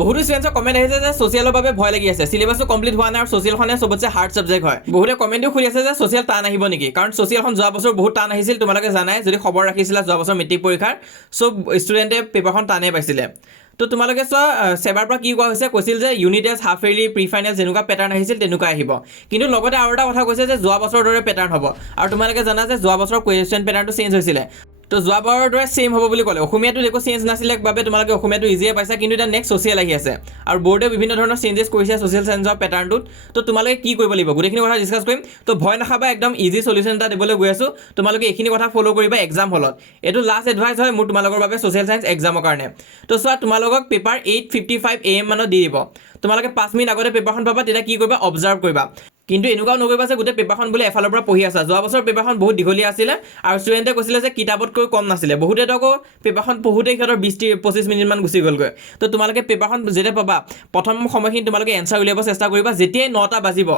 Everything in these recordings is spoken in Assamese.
বহুতো ষ্টুডেণ্টৰ কমেণ্ট আহিছে যে ছ'চিয়েলৰ বাবে ভয় লাগি আছে, চিলেবাছটো কমপ্লিট হোৱা নাই আৰু ছ'চিয়েলখনে চবতছে হাৰ্ড ছাবজেক্ট হয়। বহুতে কমেণ্টো সুধি আছে যে ছ'চিয়েল টান আহিব নেকি, কাৰণ ছ'চিয়েলখন যোৱা বছৰ বহুত টান আহিছিল। তোমালোকে জানাই, যদি খবৰ ৰাখিছিলা যোৱা বছৰ মেট্ৰিক পৰীক্ষাৰ, চব ষ্টুডেণ্টে পেপাৰখন টানেই পাইছিলে। তো তোমালোকে চোৱা, চেবাৰ পৰা কি কোৱা হৈছে, কৈছিল যে unit test, half yearly, pre final যেনেকুৱা পেটাৰ্ণ আহিছিল তেনেকুৱা আহিব। কিন্তু লগতে আৰু এটা কথা কৈছে যে যোৱা বছৰৰ দৰে পেটাৰ্ণ হ'ব। আৰু তোমালোকে জানা যে যোৱা বছৰৰ কুৱেশ্যন পেটাৰ্ণটো চেঞ্জ হৈছিলে। তো যোৱাবাৰৰ দৰে ছেইম হ'ব বুলি ক'লে। অসমীয়াটো একো চেঞ্জ নাছিলে বাবে তোমালোকে অসমীয়াটো ইজিয়ে পাইছা, কিন্তু এতিয়া নেক্সট ছ'চিয়েল আহি আছে আৰু বৰ্ডে বিভিন্ন ধৰণৰ চেঞ্জেছ কৰিছে ছ'চিয়েল চায়েন্সৰ পেটাৰ্ণটোত। তো তোমালোকে কি কৰিব লাগিব, গোটেইখিনি কথা ডিছকাছ কৰিম। তো ভয় নাখাবা, একদম ইজি চলিউশ্যন এটা দিবলৈ গৈ আছোঁ। তোমালোকে এইখিনি কথা ফ'ল' কৰিবা এক্সাম হলত। এইটো লাষ্ট এডভাইচ হয় মোৰ তোমালোকৰ বাবে ছ'চিয়েল চায়েন্স এক্সামৰ কাৰণে। তো চোৱা, তোমালোকক পেপাৰ 8:55 AM মানত দি দিব। তোমালোকে 5 মিনিট আগতে পেপাৰখন পাবা, তেতিয়া কি কৰিবা, অবজাৰ্ভ কৰিবা। কিন্তু এনেকুৱাও নকৰিবা যে গোটেই পেপাৰখন বোলে এফালৰ পৰা পঢ়ি আছা। যোৱা বছৰ পেপাৰখন বহুত দীঘলীয়া আছিলে আৰু ষ্টুডেণ্টে কৈছিলে যে কিতাপতকৈ কম নাছিলে। বহুতেতো আকৌ পেপাৰখন পঢ়োঁতেই সিহঁতৰ 20-25 মিনিটমান গুচি গ'লগৈ। তো তোমালোকে পেপাৰখন যেতিয়া পাবা, প্ৰথম সময়খিনি তোমালোকে এনচাৰ উলিয়াব চেষ্টা কৰিবা। যেতিয়াই 9টা বাজিব,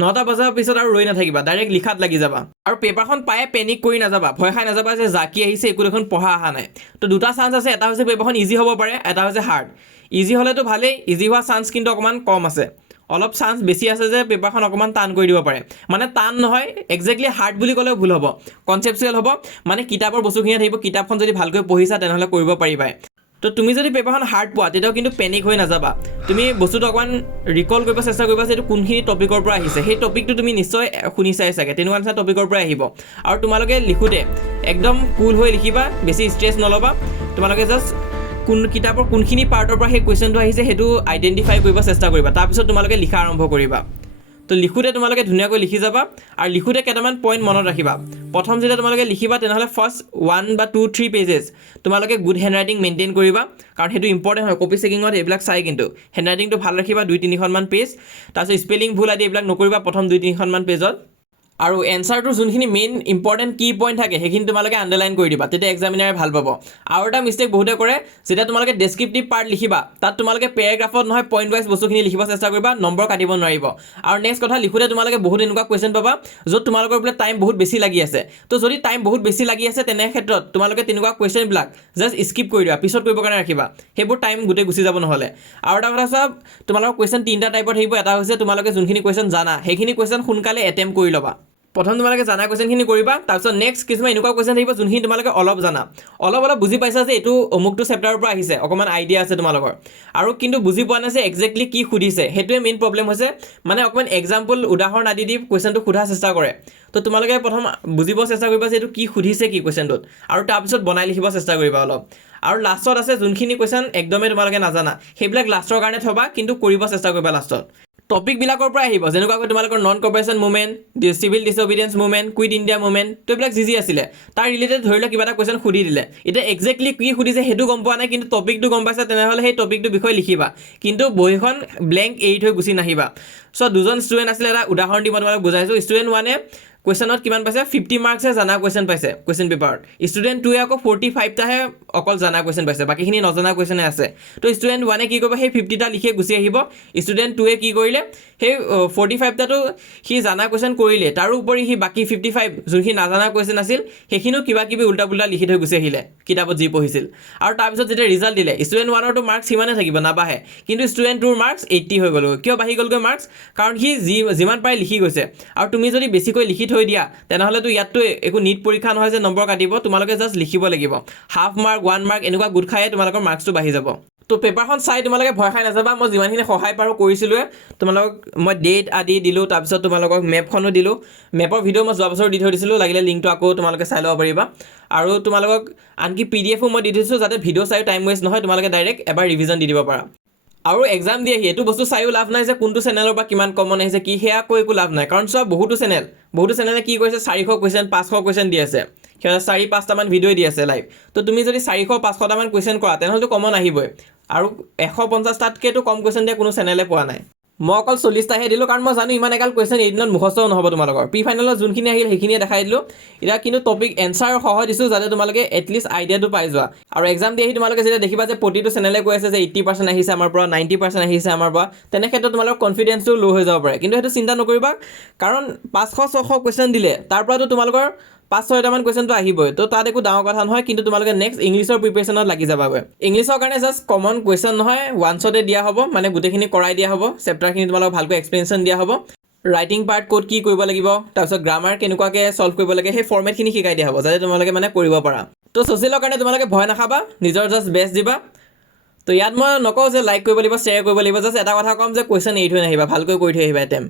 9টা বজাৰ পিছত আৰু ৰৈ নাথাকিবা, ডাইৰেক্ট লিখাত লাগি যাবা। আৰু পেপাৰখন পায়ে পেনিক কৰি নাযাবা, ভয় খাই নাযাবা যে জাকি আহিছে একো দেখোন পঢ়া অহা নাই। তো দুটা চান্স আছে, এটা হৈছে পেপাৰখন ইজি হ'ব পাৰে, এটা হৈছে হাৰ্ড। ইজি হ'লেতো ভালেই, ইজি হোৱা চান্স কিন্তু অকণমান কম আছে। অলপ চান্স বেছি আছে যে পেপাৰখন অকণমান টান কৰি দিব পাৰে। মানে টান নহয়, একজেক্টলি হাৰ্ড বুলি ক'লেও ভুল হ'ব, কনচেপচুৱেল হ'ব। মানে কিতাপৰ বস্তুখিনিয়ে থাকিব, কিতাপখন যদি ভালকৈ পঢ়িছা তেনেহ'লে কৰিব পাৰিবাই। তো তুমি যদি পেপাৰখন হাৰ্ড পোৱা, তেতিয়াও কিন্তু পেনিক হৈ নাযাবা। তুমি বস্তুটো অকণমান ৰিকল কৰিব চেষ্টা কৰিবা যে এইটো কোনখিনি টপিকৰ পৰা আহিছে। সেই টপিকটো তুমি নিশ্চয় শুনিছাই চাগে, তেনেকুৱা নিচিনা টপিকৰ পৰা আহিব। আৰু তোমালোকে লিখোঁতে একদম কুল হৈ লিখিবা, বেছি ষ্ট্ৰেছ নল'বা। তোমালোকে জাষ্ট কোন কিতাপৰ কোনখিনি পাৰ্টৰ পৰা সেই কুৱেশ্যনটো আহিছে সেইটো আইডেণ্টিফাই কৰিব চেষ্টা কৰিবা। তাৰপিছত তোমালোকে লিখা আৰম্ভ কৰিবা। তো লিখোঁতে তোমালোকে ধুনীয়াকৈ লিখি যাবা আৰু লিখোঁতে কেইটামান পইণ্ট মনত ৰাখিবা। প্ৰথম যেতিয়া তোমালোকে লিখিবা, তেনেহ'লে ফাৰ্ষ্ট 1 বা 2-3 পেজেছ তোমালোকে গুড হেণ্ড ৰাইটিং মেইনটেইন কৰিবা, কাৰণ সেইটো ইম্পৰ্টেণ্ট হয়। কপি চেকিঙত এইবিলাক চাই, কিন্তু হেণ্ড ৰাইটিংটো ভাল ৰাখিবা, 2-3খনমান পেজ। তাৰপিছত স্পেলিং ভুল আদি এইবিলাক নকৰিবা প্ৰথম 2-3খনমান পেজত। আৰু এনচাৰটোৰ যোনখিনি মেইন ইম্পৰ্টেণ্ট কি পইণ্ট থাকে সেইখিনি তোমালোকে আণ্ডাৰলাইন কৰি দিবা, তেতিয়া এক্সামিনাৰে ভাল পাব। আৰু এটা মিষ্টেক বহুতে কৰে, যেতিয়া তোমালোকে ডেছক্ৰিপটিভ পাৰ্ট লিখিবা, তাত তোমালোকে পেৰেগ্ৰাফত নহয় পইণ্ট ৱাইজ বস্তুখিনি লিখিব চেষ্টা কৰিবা, নম্বৰ কাটিব নোৱাৰিব। আৰু নেক্সট কথা, লিখোঁতে তোমালোকে বহুত এনেকুৱা কুৱেশ্যন পাবা য'ত তোমালোকৰ বোলে টাইম বহুত বেছি লাগি আছে। তো যদি টাইম বহুত বেছি লাগি আছে, তেনে ক্ষেত্ৰত তোমালোকে তেনেকুৱা কুৱেশ্যনবিলাক জাষ্ট স্কিপ কৰি দিবা, পিছত কৰিবৰ কাৰণে ৰাখিবা। সেইবোৰ টাইম গোটেই গুচি যাব নহ'লে। আৰু এটা কথা চোৱা, তোমালোকৰ কুৱেশ্যন 3টা টাইপৰ থাকিব। এটা হৈছে তোমালোকে যোনখিনি কুৱেশ্যন জানা, সেইখিনি কুৱেশ্যন সোনকালে এটেম্প কৰি ল'বা। প্ৰথম তোমালোকে জানা কুৱেশ্যনখিনি কৰিবা, তাৰপিছত নেক্সট কিছুমান এনেকুৱা কুৱেশ্যন থাকিব যোনখিনি তোমালোকে অলপ জানা, অলপ বুজি পাইছা যে এইটো অমুকটো চেপ্টাৰৰ পৰা আহিছে, অকণমান আইডিয়া আছে তোমালোকৰ, আৰু কিন্তু বুজি পোৱা নাই যে একজেক্টলি কি সুধিছে। সেইটোৱে মেইন প্ৰব্লেম হৈছে। মানে অকণমান এক্সাম্পল, উদাহৰণ আদি দি কুৱেশ্যনটো সোধাৰ চেষ্টা কৰে। তো তোমালোকে প্ৰথম বুজিব চেষ্টা কৰিবা যে এইটো কি সুধিছে কি কুৱেশ্যনটোত, আৰু তাৰপিছত বনাই লিখিব চেষ্টা কৰিবা অলপ। আৰু লাষ্টত আছে যোনখিনি কুৱেশ্যন একদমেই তোমালোকে নাজানা, সেইবিলাক লাষ্টৰ কাৰণে থবা, কিন্তু কৰিব চেষ্টা কৰিবা লাষ্টত। টপিকবিলাকৰ পৰা আহিব, যেনেকুৱাকৈ তোমালোকৰ non cooperation movement, civil disobedience movement, quit India movement, তো এইবিলাক যি আছিলে তাৰ ৰিলেটেড ধৰি লওক কিবা এটা কুৱেশ্যন সুধি দিলে। এতিয়া একজেক্টলি কি সুধিছে সেইটো গম পোৱা নাই, কিন্তু টপিকটো গম পাইছা, তেনেহ'লে সেই টপিকটোৰ বিষয়ে লিখিবা, কিন্তু বহীখন ব্লেংক এৰি থৈ গুচি নাহিবা। চ' দুজন ষ্টুডেণ্ট আছিলে, এটা উদাহৰণ দি মই তোমালোক বুজাইছোঁ। ষ্টুডেণ্ট 1-এ কুৱেশ্যনত কিমান পাইছে, 50 মাৰ্কছে জানা কুৱেশ্যন পাইছে কুৱেশ্যন পেপাৰত। ষ্টুডেণ্ট 2-এ আকৌ 45টাহে অকল জানা কুৱেশ্যন পাইছে, বাকীখিনি নজনা কুৱেশ্যনে আছে। তো ষ্টুডেণ্ট 1-এ কি কৰিব, সেই 50টা লিখিয়ে গুচি আহিব। ষ্টুডেণ্ট 2-এ কি কৰিলে, সেই 45টাটো সি জানা কুৱেশ্যন কৰিলে, তাৰোপৰি সি বাকী 55 যোনখিনি নাজানা কুৱেশ্যন আছিল সেইখিনিও কিবা কিবি উল্টা পুল্টা লিখি থৈ গুচি আহিলে কিতাপত যি পঢ়িছিল। আৰু তাৰপিছত যেতিয়া ৰিজাল্ট দিলে, ষ্টুডেণ্ট 1-ৰটো মাৰ্কছ সিমানে থাকিব, নাবাঢ়ে, কিন্তু ষ্টুডেণ্ট 2-ৰ মাৰ্কছ 80 হৈ গ'ল। কিয় বাঢ়ি গ'লগৈ মাৰ্কছ? কাৰণ সি যিমান পাৰে লিখি গৈছে। আৰু তুমি যদি বেছিকৈ লিখি থৈ দিয়া, তেনেহ'লেতো ইয়াততো একো নীট পৰীক্ষা নহয় যে নম্বৰ কাটিব, তোমালোকে জাষ্ট লিখিব লাগিব। হাফ মাৰ্ক, 1 মাৰ্ক এনেকুৱা গোট খায়ে তোমালোকৰ মাৰ্কছটো বাঢ়ি যাব। তো পেপাৰখন চাই তোমালোকে ভয় খাই নাযাবা। মই যিমানখিনি সহায় পাৰোঁ কৰিছিলোঁৱে। তোমালোকক মই ডেট আদি দিলোঁ, তাৰপিছত তোমালোকক মেপখনো দিলোঁ। মেপৰ ভিডিঅ' মই যোৱা বছৰ দি থৈ দিছিলোঁ, লাগিলে লিংকটো আকৌ তোমালোকে চাই ল'ব পাৰিবা। আৰু তোমালোকক আনকি PDF মই দি দিছোঁ, যাতে ভিডিঅ' চাই টাইম ৱেষ্ট নহয়, তোমালোকে ডাইৰেক্ট এবাৰ ৰিভিজন দি দিব পাৰা। আৰু এক্সাম দি আহি এইটো বস্তু চায়ো লাভ নাই যে কোনটো চেনেলৰ পৰা কিমান কমন আহিছে কি, সেয়া কৈ একো লাভ নাই। কাৰণ চোৱা, বহুতো চেনেলে কি কৰিছে, 400 কুৱেশ্যন 500 কুৱেশ্যন দি আছে। সিহঁতে 4-5টামান ভিডিঅ' দি আছে লাইভ। তো তুমি যদি 400-500টামান কুৱেশ্যন কৰা, তেনেহ'লেতো কমন আহিবই। আৰু 150টাতকৈতো কম কুৱেশ্যন দিয়া কোনো চেনেলে পোৱা নাই। মই অকল 40টাহে দিলোঁ, কাৰণ মই জানো ইমান এগাল কুৱেশ্যন এদিনত মুখস্থ নহ'ব তোমালোকৰ। প্ৰি ফাইনেলত যোনখিনি আহিল সেইখিনিয়ে দেখাই দিলোঁ। এতিয়া কিন্তু টপিক এনচাৰ সহ দিছোঁ, যাতে তোমালোকে এটলিষ্ট আইডিয়াটো পাই যোৱা। আৰু এক্সাম দি আহি তোমালোকে যেতিয়া দেখিবা যে প্ৰতিটো চেনেলে কৈ আছে যে 80% আহিছে আমাৰ পৰা, 90% আহিছে আমাৰ পৰা, তেনে ক্ষেত্ৰত তোমালোকৰ কনফিডেঞ্চটো ল' হৈ যাব পাৰে। কিন্তু সেইটো চিন্তা নকৰিবা, কাৰণ 500-600 কুৱেশ্যন দিলে তাৰ পৰাতো তোমালোকৰ 5-6টামান কুৱেশ্যনটো আহিবই তো তাত একো ডাঙৰ কথা নহয় কিন্তু তোমালোকে নেক্সট ইংলিছৰ প্ৰিপেৰেশ্যনত লাগি যাবাগৈ ইংলিছৰ কাৰণে জাষ্ট কমন কুৱেশ্যন নহয় ওৱানছতে দিয়া হ'ব মানে গোটেইখিনি কৰাই দিয়া হ'ব চেপ্টাৰখিনি তোমালোকক ভালকৈ এক্সপ্লেনেশ্যন দিয়া হ'ব ৰাইটিং পাৰ্ট ক'ত কি কৰিব লাগিব তাৰপিছত গ্ৰামাৰ কেনেকুৱাকৈ ছল্ভ কৰিব লাগে সেই ফৰ্মেটখিনি শিকাই দিয়া হ'ব যাতে তোমালোকে মানে কৰিব পাৰা তো ছ'চিয়েলৰ কাৰণে তোমালোকে ভয় নাখাবা নিজৰ জাষ্ট বেষ্ট দিবা তো ইয়াত মই নকওঁ যে লাইক কৰিব লাগিব শ্বেয়াৰ কৰিব লাগিব জাষ্ট এটা কথা ক'ম যে কুৱেশ্যন এৰি থৈ নাহিবা ভালকৈ কৰি থৈ আহিবা এটেম্প